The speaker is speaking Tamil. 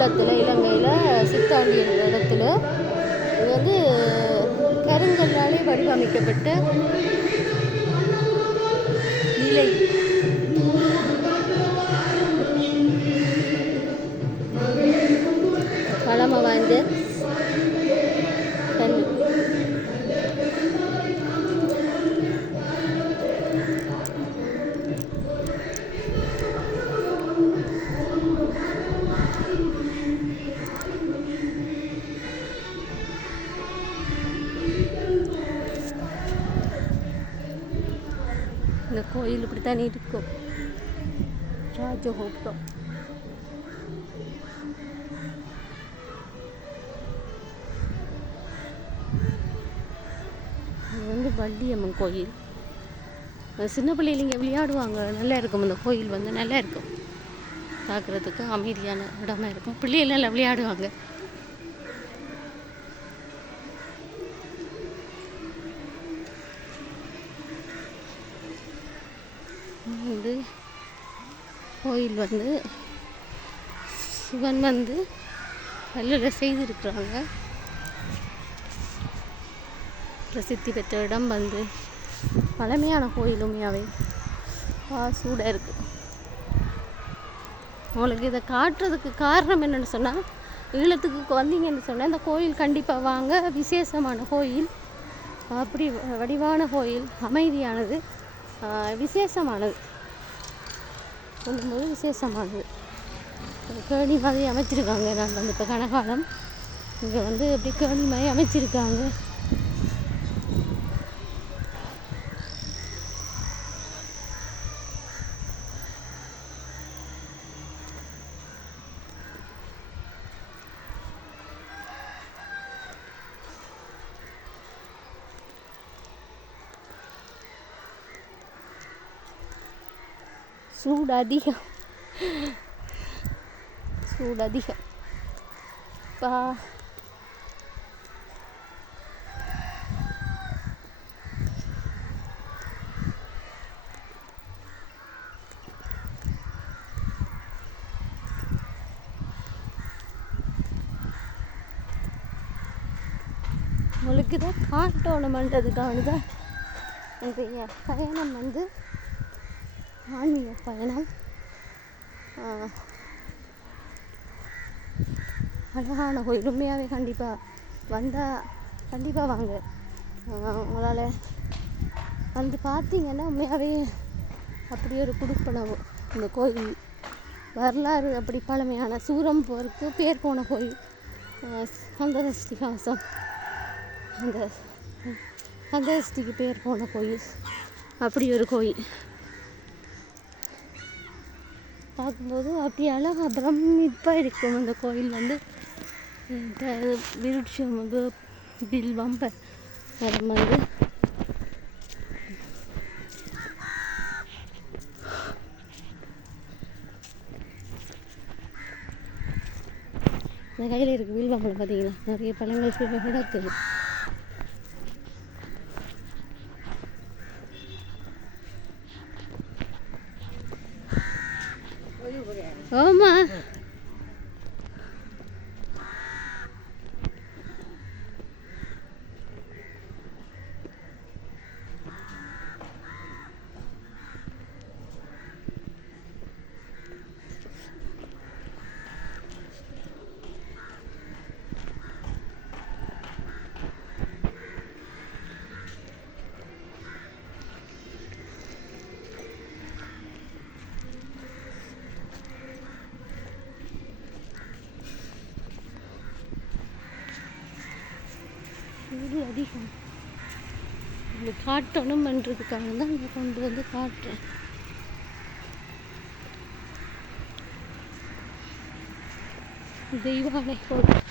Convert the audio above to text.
இடத்துல இலங்கையில் சித்தாண்டி என்ற இடத்துல இது வந்து கருங்கல்லாலே வடிவமைக்கப்பட்ட நிலை. பழமை வாய்ந்த கல். இந்த கோயில் இப்படி தானே இருக்கும். ராஜகோபுரம். இது வந்து வள்ளியம்மன் கோயில். சின்ன பிள்ளைங்க இங்கே விளையாடுவாங்க. நல்லா இருக்கும். இந்த கோயில் வந்து நல்லா இருக்கும். பார்க்குறதுக்கு அமைதியான இடமா இருக்கும். பிள்ளைகள் நல்லா விளையாடுவாங்க. வந்து கோயில் வந்து சிவன் வந்து கல்லில் செய்திருக்கிறாங்க. பிரசித்தி பெற்ற இடம் வந்து பழமையான கோயில். உண்மையாகவே சூடாக இருக்குது. உங்களுக்கு இதை காட்டுறதுக்கு காரணம் என்னென்னு சொன்னால், ஈழத்துக்கு வந்தீங்கன்னு சொன்னால் இந்த கோயில் கண்டிப்பாக வாங்க. விசேஷமான கோயில். அப்படி வடிவான கோயில், அமைதியானது, விசேஷமானது. சொல்லும்போது விசேஷமானது. கேணி மாதிரி அமைச்சிருக்காங்க. நான் வந்து இப்போ கனகாலம் இங்கே வந்து எப்படி கேணி மாதிரி அமைச்சிருக்காங்க. சூடு அதிகம். சூடு அதிகம். உங்களுக்கு தான் காட்டணுமன்றதுக்காக தான் இந்த பயணம் வந்து ஆன்மீக பயணம். அழகான கோயில். உண்மையாகவே கண்டிப்பாக வந்தால் கண்டிப்பாக வாங்க. உங்களால் வந்து பார்த்தீங்கன்னா உண்மையாகவே அப்படி ஒரு குடுப்பனவு. இந்த கோயில் வரலாறு அப்படி பழமையான சூரம் போருக்கு பேர் போன கோயில். கந்தசஷ்டி கவசம், அந்த கந்தசஷ்டிக்கு பேர் போன கோயில். அப்படி ஒரு கோயில் பார்க்கும்போது அப்படி அழகாக பிரமிப்பாக இருக்கும். அந்த கோயில் வந்து விருட்சம் வந்து வில்வம் மரம் வந்து இந்த கையில் இருக்குது. வில்வம் பழம் பார்த்தீங்களா? நிறைய பழங்கள் கிடக்குது. ஆமா, இது அதிகம். இது காட்டணும்ன்றதுக்காக தான் இங்கே கொண்டு வந்து காட்டுறேன். தெய்வானை கோயில்.